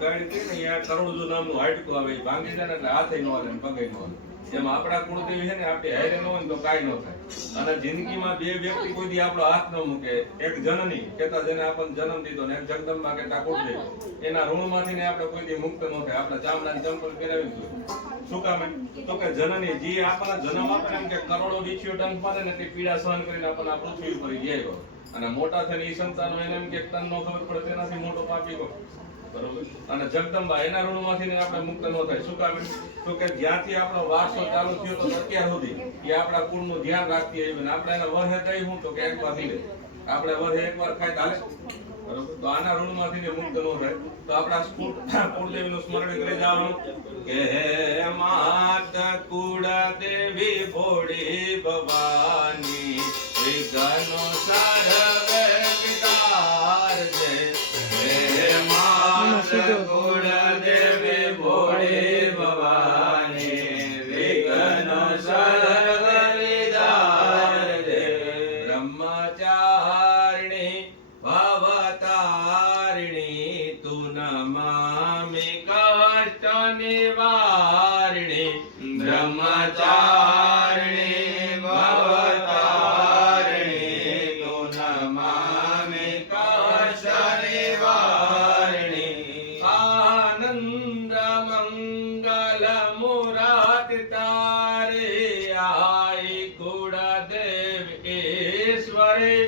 કઈ કે ને યાર કરોડજો નામનું હાડકું આવે એ ભાંગી જાય ને એટલે હાથે નો હાલે ને પગે નો હાલે. એમ આપણા કુળદેવી છે ને આપણી હારે ન હોય ને તો કાંઈ ન થાય. અને જિંદગીમાં બે વ્યક્તિ કોઈ દી આપણો હાથ ન મૂકે. એક જનની કેતા જેને આપણને જન્મ દીધો ને એક જગદંબા કેતા કુળદેવી, એના ઋણમાંથી ને આપણે કોઈ દી મુક્ત ન થાય. આપણે ચામડાની ચંપલ પહેરાવી જોઈએ. શું કામ? તો કે જનની જે આપણને જન્મ આપે એમ કે કરોડો વીછીઓ ડંખ મારે ને તે પીડા સહન કરીને આપણને આ પૃથ્વી ઉપર ગયા. અને મોટા થઈને ઈ સંતાનો એને એમ કે તન નો ખબર પડે તેનાથી મોટો પાપી કો. બરોબર. અને જગદંબા એના ઋણમાંથી આપણે મુક્ત ન થાય. શું કામ? તો કે જ્યાંથી આપણો વારસો ચાલુ થયો તો અત્યાર સુધી એ આપણા કુળનું ધ્યાન રાખતી આવી ને આપણે એને વહે કઈ હું તો કે એકવાર લે આપણે વહે એકવાર ખાય ચાલે. બરોબર. તો આના ઋણમાંથી મુક્ત ન થાય તો આપણા કુળદેવીનું સ્મરણ કરી જવાનું કે હે માત કુળદેવી ભોળી ભવાની વિઘ્નો સર્વે વિતારજે. હે માત કુળદેવી ભોળી ભવાની વિઘ્નો સર્વે વિતારજે. બ્રહ્મચારિણી ભવતારિણી તુ નમામિ કષ્ટ નિવારિણી. બ્રહ્મચારિણી ભવતારિણી તુ નમામિ કષ્ટ નિવારિણી. આનંદ મંગલ મુરારી તારી આઈ કુળદેવી ઈશ્વરી.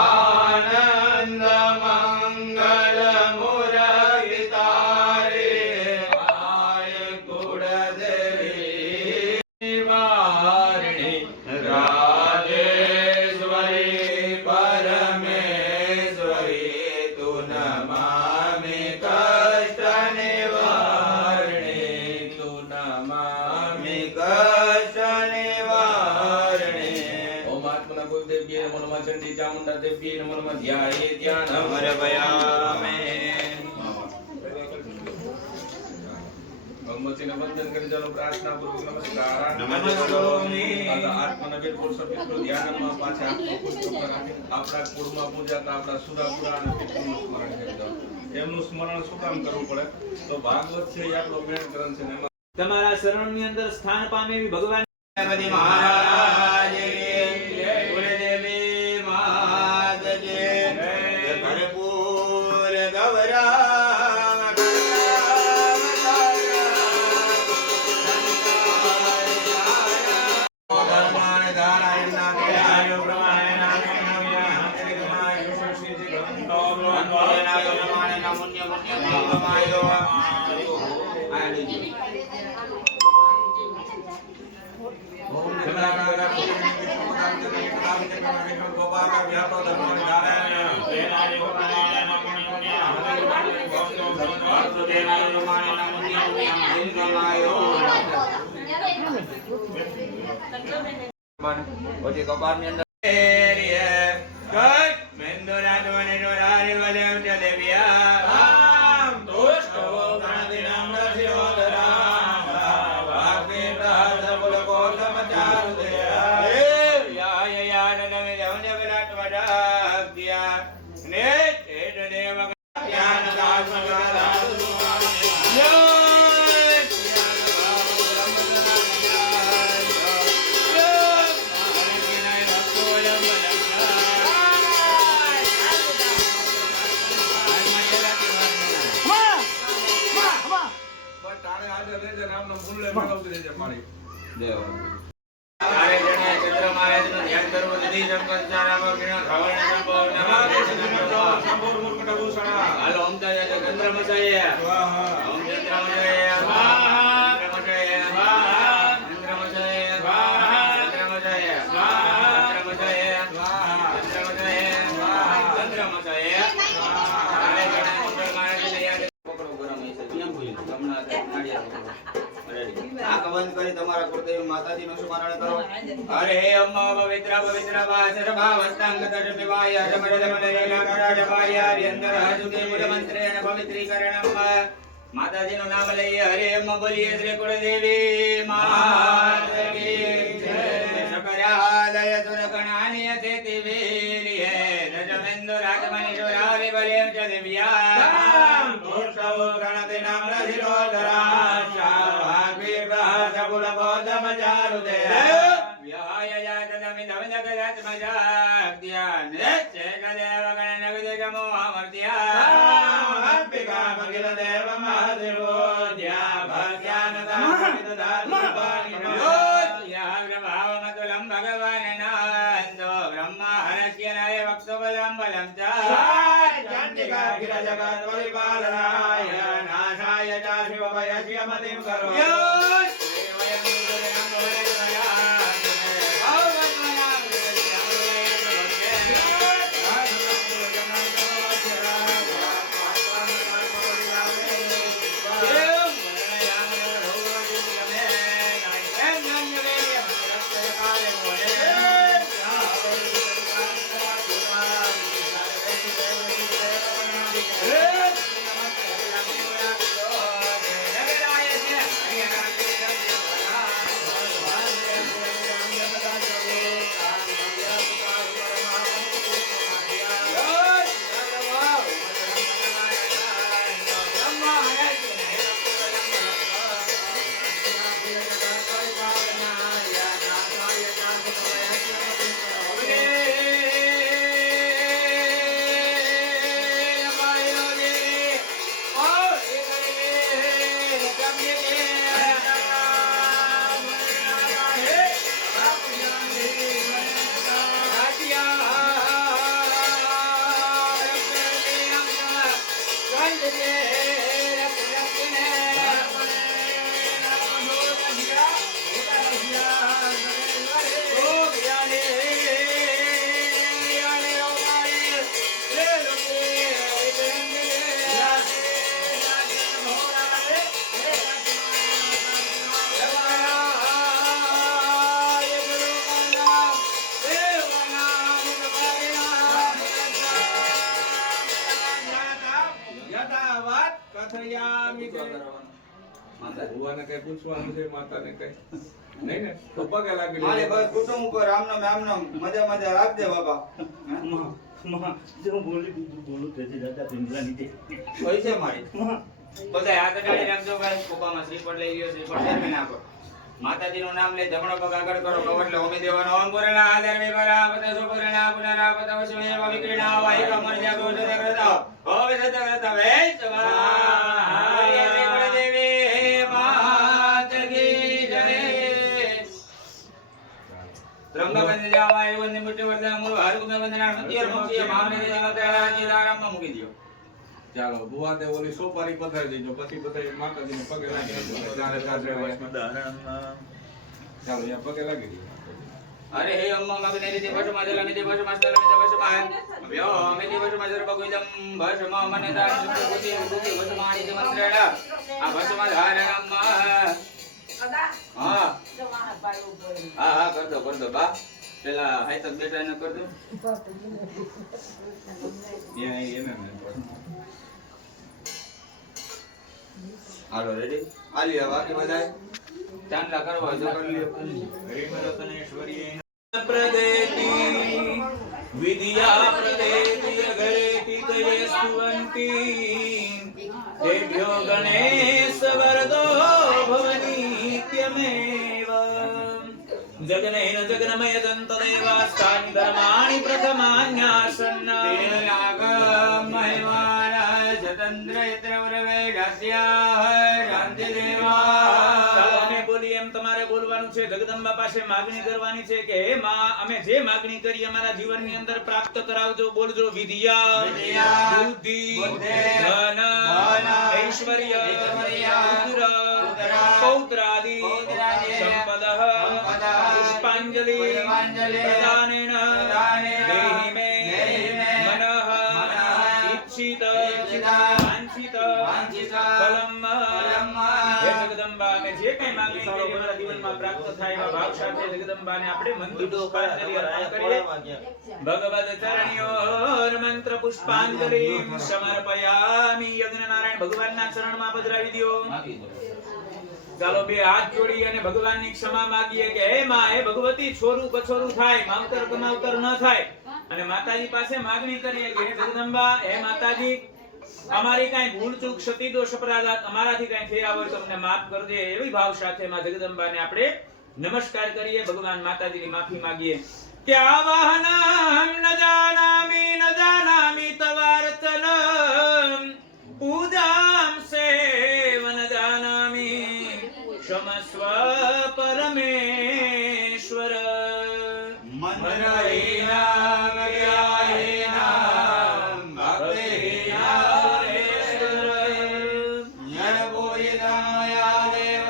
આનંદ મંગલ મુરારી તારી આઈ કુળદેવી નિવારિણી. રાજેશ્વરી પરમેશ્વરી તુ નમામિ કષ્ટ નિવારિણી. તુ નમામિ કષ્ટ નિવારિણી. ઓમ આત્મના કુલદેવ્યે નમઃ નમઃ ચંડી ચામુંડા દેવ્યે નમઃ નમઃ ધ્યાયે ધ્યાનમ સમર્પયામિ. ભગવતીને વંદન કરી ચાલો પ્રાર્થના પૂર્વક નમસ્કાર નમસ્કારોમિ. આત્મના વેદ પુરુષ પિતૃ ધ્યાનમાં પાછા આપણા કુળમાં પૂજાતા આપણા સુરાપુરા અને પિતૃનું સ્મરણ કરી દો. એમનું સ્મરણ શું કામ કરવું પડે? તો ભાગવત છે એ આપણો મેન ગ્રંથ છે ને એમાં તમારા શરણની અંદર સ્થાન પામે એવી ભગવાન ગણપતિ મહારાજ કુળદેવી માત જય. ભરપૂર ગૌરામ ધર્માન ધારાયણના કેલાયો પ્રમાણેના કેલાયો સુશીજી ગંતો બ્રહ્મણેના પ્રમાણેના પુણ્ય પુણ્ય ભાવમાયો આયડી. ઓમ જનારાયણ ગોપાલ વ્યાપો ધર્માન ધારાયણ કેલાયો પ્રમાણેના પુણ્ય પુણ્ય વાસુદેવાય પ્રમાણેના પુણ્ય પુણ્ય ભીમમાયો. પછી કપાળની અંદર કટ મેંદોરા દોને દોરારી વલેમ દેવ્યા રામ દોષો ગણદિનામ રસ્યો ધરામ વાકે પ્રહર્ષ બોલ કોલ મચારુ દયા. યાય યાન નમે જવને વિરાટ વડાગ્યા ને ચેત દેવ જ્ઞાન દાસ મગરાદુ આરે જણે ચંદ્રમા નું ધ્યાન કરવું દીદી શંકર કિરણ ધવળ સંભવ નમાગે સંભવ મૂર્ખટ ભૂષણા. હાલો ઓમ તય ચંદ્રમસાય સ્વાહા. ઓમ ચંદ્રમસાય સ્વાહા. ચંદ્રમસાય સ્વાહા. ચંદ્રમસાય સ્વાહા. ચંદ્રમસાય સ્વાહા. ચંદ્રમસાય સ્વાહા. ચંદ્રમસાય સ્વાહા. ચંદ્રમસાય સ્વાહા. આરે જણે મંગળ મારે યાદ પકડો ગરમ છે કેમ ભૂલી હમણાં નાડિયા આંખ બંધ કરી તમારા કુળદેવી માતાજીનું સ્મરણ કરો. હરે અમ્મા પવિત્ર પવિત્ર વાસર ભાવસ્તાંગ તરપિવાય રમરદ મનરેલા કરાજવાય વ્યંતર હજુતે મૂળ મંત્રેણ પવિત્રીકરણમ. માતાજીનું નામ લઈએ હરે અમ્મા બોલીએ શ્રી કુળદેવી માત કી જય. શકરાલય સુરગણાનિય ચેતિ વીરી હે રજમેન્દુ રાજમણિ જોરાવિ બલેમ ચ દિવ્યા દોષો ગણતિ કુલ ગૌતમ ચારુદે વ્યાય જાતમિદમ જગદાત્મજાત્યાન ચેકદેવ ગણનગદગમો અમર્ત્યા અંબિકા મગિલ દેવ મહાદેવો જ્યા ભજ્ઞાનદાન યાગ્રભાવમતુલં ભગવાન નંદો બ્રહ્મા હરસ્ય નય વક્તબલં બલં ચ ચંડિકા ગિર જગત પરિપાલનાય નાશાય ચ શિવભયસ્ય મતિં કરો ભુવાને કઈ પૂછવાનું છે, માતાને કઈ નહીં ને? તો પગે લાગી મારે લેજો. બસ કુટુંબ ઉપર આમ નામ મજા મજા રાખજે બાબા. પૈસે મારી બધા હાથ અડાડી રાખજો ભાઈ. કોપામાં શ્રીફળ લઈ લ્યો, શ્રીફળ ધર્મે નાખો. માતાજીનું નામ લે, જમણો પગ આગળ કરો, કવટ લો, ઓમી દેવાનો ઓમ પૂર્ણા ધર્મે પરા પત સુપૂર્ણા પુનરા પત વસુએવ વિક્રીણા વાહિકા મર્યા ગો સદગ્રતા ભવે સદગ્રતા વે સ્વાહા દેવી માત કી જય. ત્રંબકં જાવાય વંદે મુટ્ટે વર્ધન મૂળ હારુમે વંદના મત્યર મોક્ષી મામને દેવતા જીરારામ મૂકી દયો. ચાલો ભુવા તે ઓલી સોપારી પથારી દેજો, પછી બધા માતાજીને પગે લાગી દેજો. ચાલે ચાલે ચાલો અહીંયા પગે લાગી દેજો. અરે હે અમ્મા મગને રીતિ ભસ્મા જલમિ તે ભસ્મા સ્થલમિ તે ભસ્મા વ્યો અમે તે ભસ્મા જર બગુદમ ભસ્મા મને દાન સુકુતિ સુકુતિ ભસ્માણી તે મંત્રેણ આ ભસ્મા ધારણમ હા હા કર દો બા. પેલા હાઈ તક બેટા એને કર દો. એને હાલો રેડી આલી હવે બાકી બધાય ચાંદલા કરવા હોય તો કરી લ્યો. પ્રદેતિ વિદ્યા પ્રદેતિ અઘરેતિ તયે સ્તુવંતિ તેભ્યો ગણેશ વરદો ભવનિત્યમેવ જગનેન જગનમય દંતદેવાસ્તાનિ ધર્માણિ પ્રથમાન્યાસન્ન ચાલો અમે બોલીએ એમ તમારે બોલવાનું છે. જગદંબા પાસે માગણી કરવાની છે કે હે માં, અમે જે માગણી કરી અમારા જીવનની અંદર પ્રાપ્ત કરાવજો. બોલજો વિદ્યા, બુદ્ધિ, ધન, ઐશ્વર્ય, પુત્ર, પૌત્રાદિ, સંપદઃ, પુષ્પાંજલિ, પ્રદાનેન દેહિ મે મનઃ ઇચ્છિત વાંછિત ફલમ. હે જગદંબા, અમે જે કંઈ માંગણી કરી અમારા જીવનમાં પ્રાપ્ત થાય એવા ભાવ સાથે જગદંબાને આપણે મંત્ર પુષ્પાંજલિ અર્પણ કરીએ. ભગવદ ચરણ્યોર મંત્ર પુષ્પાંજલિ સમર્પયામિ. યજ્ઞનારાયણ ભગવાનના ચરણમાં પધરાવી દો. ચાલો બે હાથ જોડી અને ભગવાનની ક્ષમા માંગીએ કે હે માં, હે ભગવતી, છોરું કછોરું થાય, માવતર કમાવતર ન થાય. અને માતાજી પાસે માગણી કરીએ કે હે જગદંબા, હે માતાજી, અમારી કાંઈ ભૂલ ચૂક ક્ષતિ દોષ અપરાધ અમારાથી કાંઈ થયા હોય તો અમને માફ કરજે એવી ભાવ સાથે માં જગદંબાને આપણે નમસ્કાર કરીએ, ભગવાન માતાજીની માફી માંગીએ કે આવાહનમ ન જાનામિ તવાર્ચનમ પૂજામ સેવન જાનામિ ક્ષમસ્વ પરમેશ્વર મનહીનામ જ્ઞાહીનામ ભક્તિહીનામ જ્ઞાનપૂરિતાયા દેવ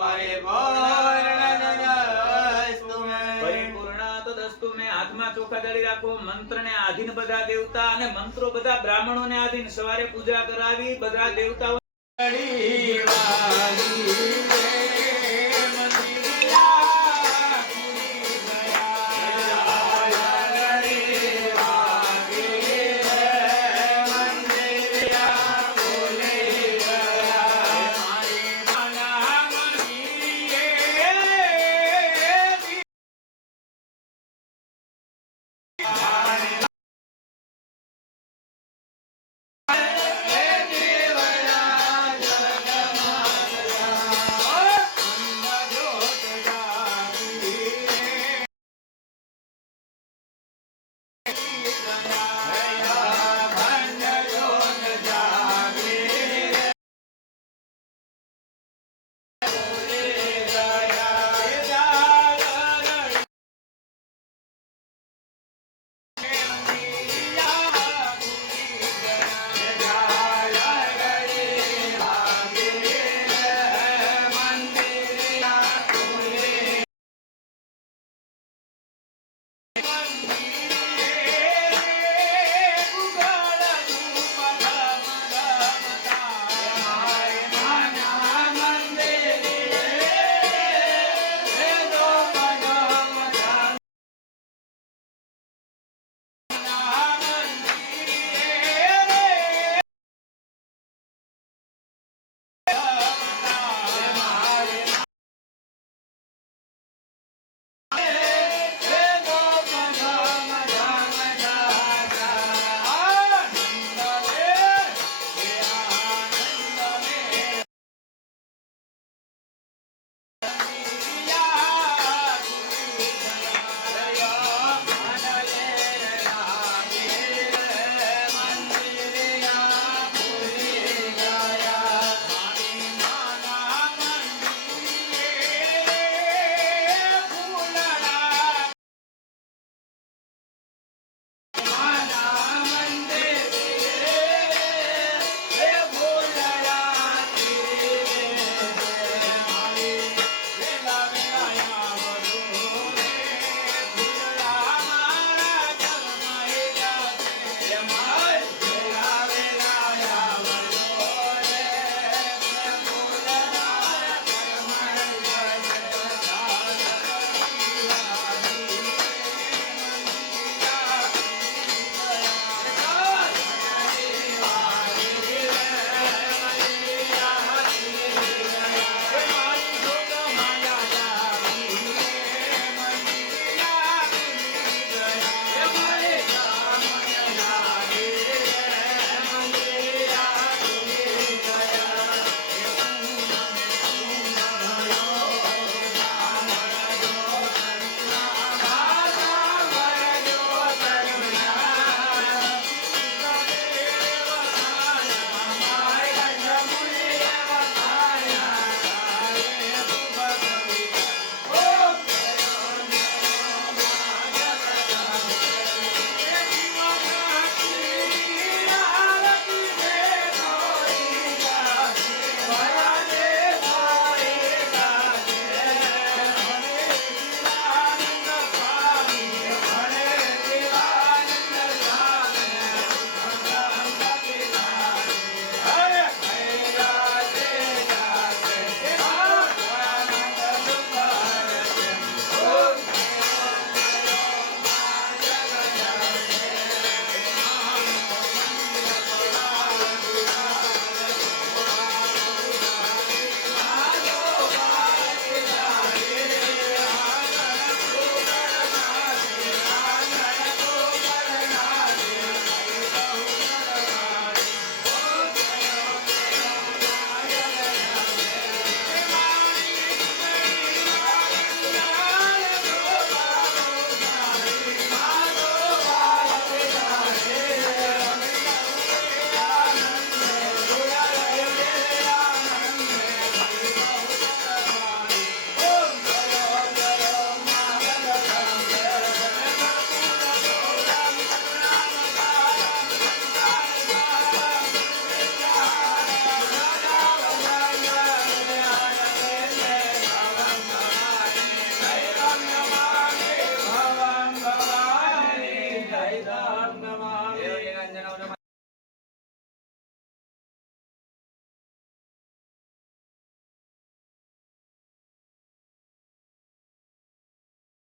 પરિપૂર્ણતદસ્તુ મે. પરિપૂર્ણ તદસ્તુ મે. હાથમાં ચોખા દળી રાખો. મંત્રને આધીન બધા દેવતા અને મંત્રો બધા બ્રાહ્મણોને આધીન સવારે પૂજા કરાવી બધા દેવતાઓ વાગે